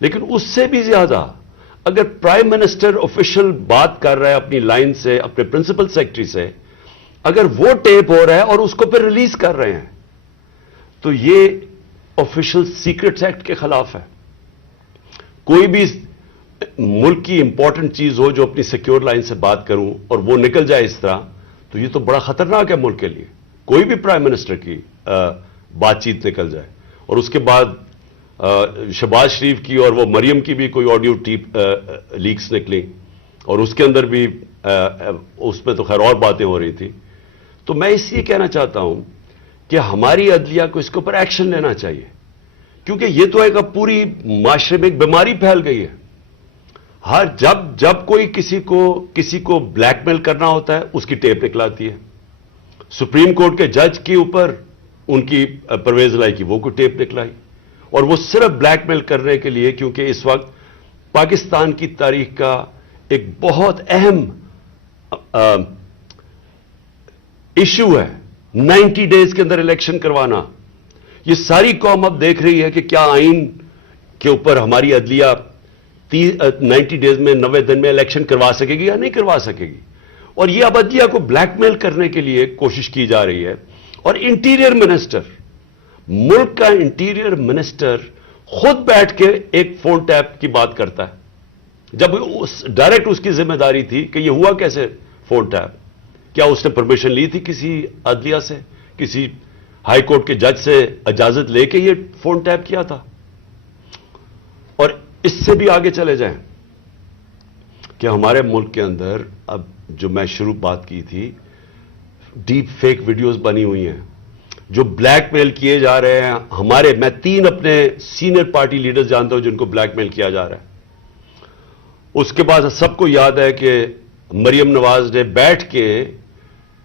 لیکن اس سے بھی زیادہ اگر پرائم منسٹر آفیشل بات کر رہا ہے اپنی لائن سے، اپنے پرنسپل سیکرٹری سے، اگر وہ ٹیپ ہو رہا ہے اور اس کو پھر ریلیز کر رہے ہیں تو یہ آفیشل سیکرٹس ایکٹ کے خلاف ہے. کوئی بھی ملک کی امپورٹنٹ چیز ہو جو اپنی سیکیور لائن سے بات کروں اور وہ نکل جائے اس طرح، تو یہ تو بڑا خطرناک ہے ملک کے لیے. کوئی بھی پرائم منسٹر کی بات چیت نکل جائے، اور اس کے بعد شہباز شریف کی اور وہ مریم کی بھی کوئی آڈیو ٹیپ لیکس نکلی، اور اس کے اندر بھی اس میں تو خیر اور باتیں ہو رہی تھی. تو میں اس لیے کہنا چاہتا ہوں کہ ہماری عدلیہ کو اس کے اوپر ایکشن لینا چاہیے، کیونکہ یہ تو ایک پوری معاشرے میں ایک بیماری پھیل گئی ہے. جب کوئی کسی کو بلیک میل کرنا ہوتا ہے اس کی ٹیپ نکلاتی ہے. سپریم کورٹ کے جج کے اوپر ان کی پرویز لائی کی وہ کوئی ٹیپ نکلائی، اور وہ صرف بلیک میل کرنے کے لیے، کیونکہ اس وقت پاکستان کی تاریخ کا ایک بہت اہم ایشو ہے 90 ڈیز کے اندر الیکشن کروانا. یہ ساری قوم اب دیکھ رہی ہے کہ کیا آئین کے اوپر ہماری عدلیہ 90 ڈیز میں 90 دن میں الیکشن کروا سکے گی یا نہیں کروا سکے گی. اور یہ اب عدلیہ کو بلیک میل کرنے کے لیے کوشش کی جا رہی ہے. اور انٹیریئر منسٹر، ملک کا انٹیریئر منسٹر خود بیٹھ کے ایک فون ٹیپ کی بات کرتا ہے، جب ڈائریکٹ اس کی ذمہ داری تھی کہ یہ ہوا کیسے فون ٹیپ. کیا اس نے پرمیشن لی تھی کسی عدلیہ سے، کسی ہائی کورٹ کے جج سے اجازت لے کے یہ فون ٹیپ کیا تھا؟ اور اس سے بھی آگے چلے جائیں کہ ہمارے ملک کے اندر اب جو میں شروع بات کی تھی، ڈیپ فیک ویڈیوز بنی ہوئی ہیں جو بلیک میل کیے جا رہے ہیں. میں 3 اپنے سینئر پارٹی لیڈرز جانتا ہوں جن کو بلیک میل کیا جا رہا ہے. اس کے بعد سب کو یاد ہے کہ مریم نواز نے بیٹھ کے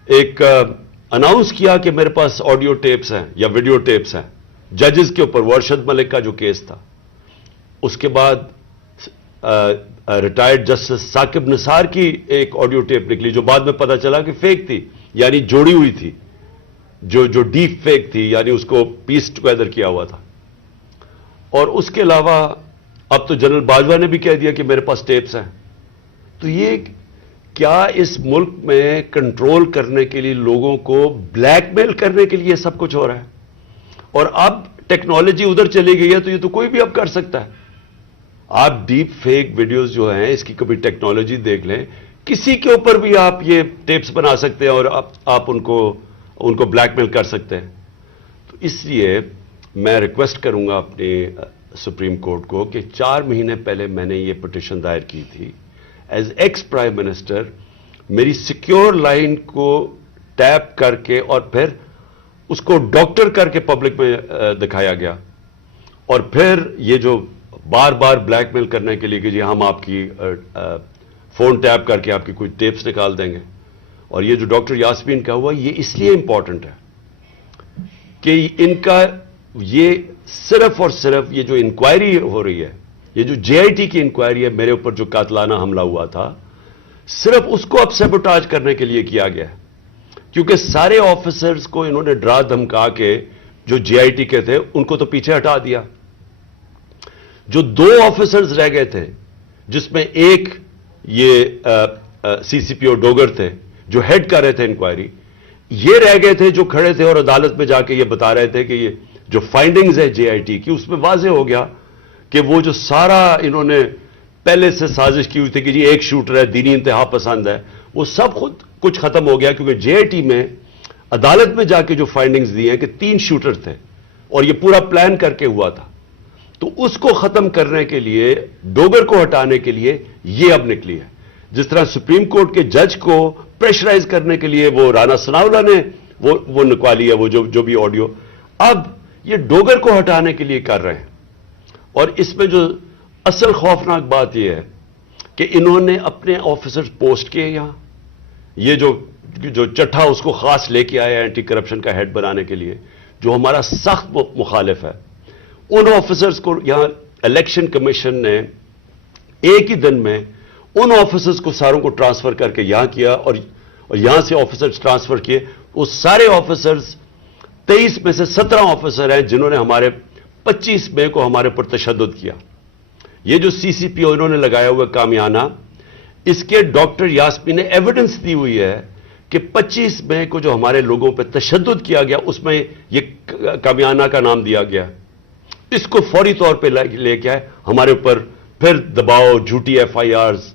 ایک اناؤنس کیا کہ میرے پاس آڈیو ٹیپس ہیں یا ویڈیو ٹیپس ہیں ججز کے اوپر، ارشد ملک کا جو کیس تھا. اس کے بعد ریٹائرڈ جسٹس ثاقب نثار کی ایک آڈیو ٹیپ نکلی جو بعد میں پتا چلا کہ فیک تھی، یعنی جوڑی ہوئی تھی، جو ڈیپ فیک تھی، یعنی اس کو پیس ٹوگیدر کیا ہوا تھا. اور اس کے علاوہ اب تو جنرل باجوہ نے بھی کہہ دیا کہ میرے پاس ٹیپس ہیں. تو یہ کیا اس ملک میں کنٹرول کرنے کے لیے، لوگوں کو بلیک میل کرنے کے لیے سب کچھ ہو رہا ہے؟ اور اب ٹیکنالوجی ادھر چلی گئی ہے تو یہ تو کوئی بھی اب کر سکتا ہے. آپ ڈیپ فیک ویڈیوز جو ہیں اس کی کبھی ٹیکنالوجی دیکھ لیں، کسی کے اوپر بھی آپ یہ ٹیپس بنا سکتے ہیں اور آپ ان کو بلیک میل کر سکتے ہیں. تو اس لیے میں ریکویسٹ کروں گا اپنے سپریم کورٹ کو کہ 4 مہینے پہلے میں نے یہ پٹیشن دائر کی تھی. ایز ایکس پرائم منسٹر میری سیکیور لائن کو ٹیپ کر کے اور پھر اس کو ڈاکٹر کر کے پبلک میں دکھایا گیا، اور پھر یہ جو بار بار بلیک میل کرنے کے لیے کہ جی ہم آپ کی فون ٹیپ کر کے آپ کی کوئی ٹیپس نکال دیں گے. اور یہ جو ڈاکٹر یاسمین کا ہوا یہ اس لیے امپورٹنٹ ہے کہ ان کا یہ صرف اور صرف یہ جو انکوائری ہو رہی ہے، یہ جو جے آئی ٹی کی انکوائری ہے میرے اوپر جو قاتلانہ حملہ ہوا تھا، صرف اس کو اب سیبوٹاج کرنے کے لیے کیا گیا ہے. کیونکہ سارے آفیسرز کو انہوں نے ڈرا دھمکا کے جو جے آئی ٹی کے تھے ان کو تو پیچھے ہٹا دیا. جو 2 آفیسرز رہ گئے تھے، جس میں ایک یہ سی سی پی او ڈوگر تھے جو ہیڈ کر رہے تھے انکوائری، یہ رہ گئے تھے جو کھڑے تھے اور عدالت میں جا کے یہ بتا رہے تھے کہ یہ جو فائنڈنگز ہے جے آئی ٹی کی، اس میں واضح ہو گیا کہ وہ جو سارا انہوں نے پہلے سے سازش کی ہوئی تھی کہ جی ایک شوٹر ہے، دینی انتہا پسند ہے، وہ سب خود کچھ ختم ہو گیا. کیونکہ جے آئی ٹی میں عدالت میں جا کے جو فائنڈنگز دی ہیں کہ 3 شوٹر تھے اور یہ پورا پلان کر کے ہوا تھا. تو اس کو ختم کرنے کے لیے، ڈوگر کو ہٹانے کے لیے یہ اب نکلی ہے. جس طرح سپریم کورٹ کے جج کو پریشرائز کرنے کے لیے وہ رانا ثناءاللہ نے وہ نکوالی ہے، وہ جو بھی آڈیو، اب یہ ڈوگر کو ہٹانے کے لیے کر رہے ہیں. اور اس میں جو اصل خوفناک بات یہ ہے کہ انہوں نے اپنے آفیسر پوسٹ کیے یہاں، یہ جو چٹھا اس کو خاص لے کے آیا اینٹی کرپشن کا ہیڈ بنانے کے لیے، جو ہمارا سخت مخالف ہے. ان آفیسرز کو یہاں الیکشن کمیشن نے ایک ہی دن میں ان آفیسرز کو ساروں کو ٹرانسفر کر کے یہاں کیا، اور یہاں سے آفیسرز ٹرانسفر کیے. وہ سارے آفیسرز 23 میں سے 17 آفیسر ہیں جنہوں نے ہمارے 25 مئی کو ہمارے پر تشدد کیا. یہ جو سی سی پی او انہوں نے لگایا ہوا کامیانہ، اس کے ڈاکٹر یاسمین نے ایویڈنس دی ہوئی ہے کہ 25 مئی کو جو ہمارے لوگوں پہ تشدد کیا گیا اس میں یہ کامیانہ کا نام دیا گیا. اس کو فوری طور پہ لے کے آئے ہمارے اوپر پھر دباؤ، جھوٹی ایف آئی آرز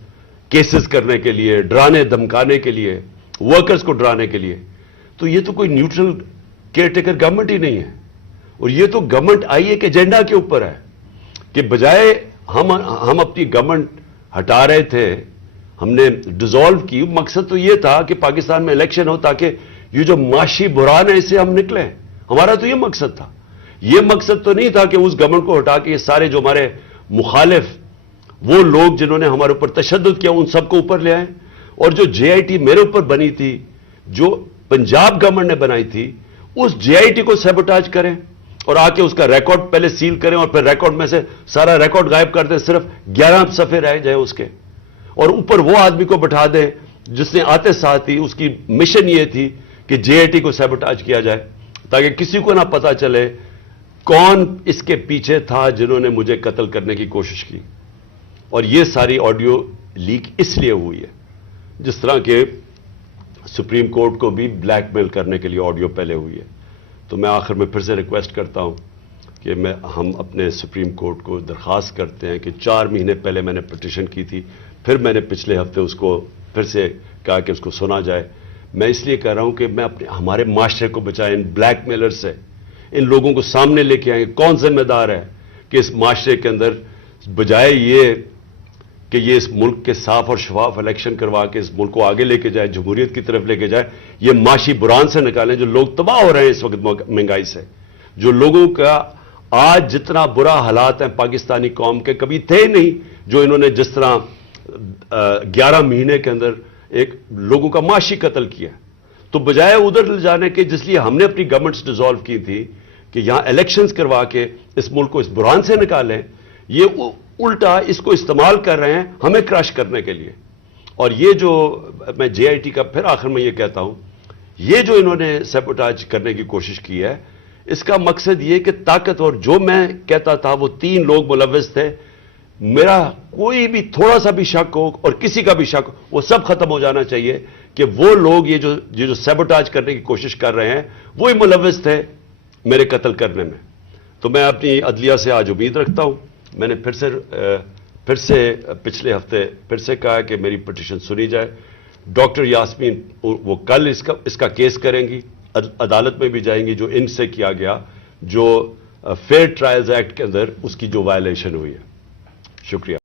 کیسز کرنے کے لیے، ڈرانے دھمکانے کے لیے، ورکرز کو ڈرانے کے لیے. تو یہ تو کوئی نیوٹرل کیئر ٹیکر گورنمنٹ ہی نہیں ہے. اور یہ تو گورنمنٹ آئی ایک ایجنڈا کے اوپر ہے کہ بجائے ہم اپنی گورنمنٹ ہٹا رہے تھے، ہم نے ڈیزالو کی. مقصد تو یہ تھا کہ پاکستان میں الیکشن ہو تاکہ یہ جو معاشی بحران ہے اس سے ہم نکلیں. ہمارا تو یہ مقصد تھا. یہ مقصد تو نہیں تھا کہ اس گورنمنٹ کو ہٹا کے یہ سارے جو ہمارے مخالف وہ لوگ جنہوں نے ہمارے اوپر تشدد کیا ان سب کو اوپر لے آئیں. اور جو جے آئی ٹی میرے اوپر بنی تھی، جو پنجاب گورنمنٹ نے بنائی تھی، اس جے آئی ٹی کو سیبوٹاج کریں اور آ کے اس کا ریکارڈ پہلے سیل کریں اور پھر ریکارڈ میں سے سارا ریکارڈ غائب کر دیں، صرف 11 صفحے رہ جائیں اس کے. اور اوپر وہ آدمی کو بٹھا دیں جس نے آتے ساتھ ہی اس کی مشن یہ تھی کہ جے آئی ٹی کو سیبوٹاج کیا جائے تاکہ کسی کو نہ پتا چلے کون اس کے پیچھے تھا جنہوں نے مجھے قتل کرنے کی کوشش کی. اور یہ ساری آڈیو لیک اس لیے ہوئی ہے، جس طرح کہ سپریم کورٹ کو بھی بلیک میل کرنے کے لیے آڈیو پہلے ہوئی ہے. تو میں آخر میں پھر سے ریکویسٹ کرتا ہوں کہ ہم اپنے سپریم کورٹ کو درخواست کرتے ہیں کہ 4 مہینے پہلے میں نے پٹیشن کی تھی، پھر میں نے پچھلے ہفتے اس کو پھر سے کہا کہ اس کو سنا جائے. میں اس لیے کہہ رہا ہوں کہ میں ہمارے معاشرے کو بچائیں ان بلیک میلر سے، ان لوگوں کو سامنے لے کے آئیں. کون ذمہ دار ہے کہ اس معاشرے کے اندر بجائے یہ کہ یہ اس ملک کے صاف اور شفاف الیکشن کروا کے اس ملک کو آگے لے کے جائے، جمہوریت کی طرف لے کے جائے، یہ معاشی بحران سے نکالیں. جو لوگ تباہ ہو رہے ہیں اس وقت مہنگائی سے، جو لوگوں کا آج جتنا برا حالات ہیں پاکستانی قوم کے کبھی تھے نہیں، جو انہوں نے جس طرح 11 مہینے کے اندر ایک لوگوں کا معاشی قتل کیا. تو بجائے ادھر لے جانے کے جس لیے ہم نے اپنی گورنمنٹس ڈیزالو کی تھی کہ یہاں الیکشنز کروا کے اس ملک کو اس بحران سے نکالیں، یہ الٹا اس کو استعمال کر رہے ہیں ہمیں کراش کرنے کے لیے. اور یہ جو میں جے آئی ٹی کا پھر آخر میں یہ کہتا ہوں، یہ جو انہوں نے سیبوٹاج کرنے کی کوشش کی ہے، اس کا مقصد یہ کہ طاقتور جو میں کہتا تھا وہ 3 لوگ ملوث تھے، میرا کوئی بھی تھوڑا سا بھی شک ہو اور کسی کا بھی شک ہو وہ سب ختم ہو جانا چاہیے کہ وہ لوگ یہ جو سیبوٹاج کرنے کی کوشش کر رہے ہیں وہی ملوث تھے میرے قتل کرنے میں. تو میں اپنی عدلیہ سے آج امید رکھتا ہوں. میں نے پھر سے پچھلے ہفتے پھر سے کہا کہ میری پٹیشن سنی جائے. ڈاکٹر یاسمین وہ کل اس کا کیس کریں گی، عدالت میں بھی جائیں گی جو ان سے کیا گیا، جو فیئر ٹرائلز ایکٹ کے اندر اس کی جو وائلیشن ہوئی ہے. شکریہ.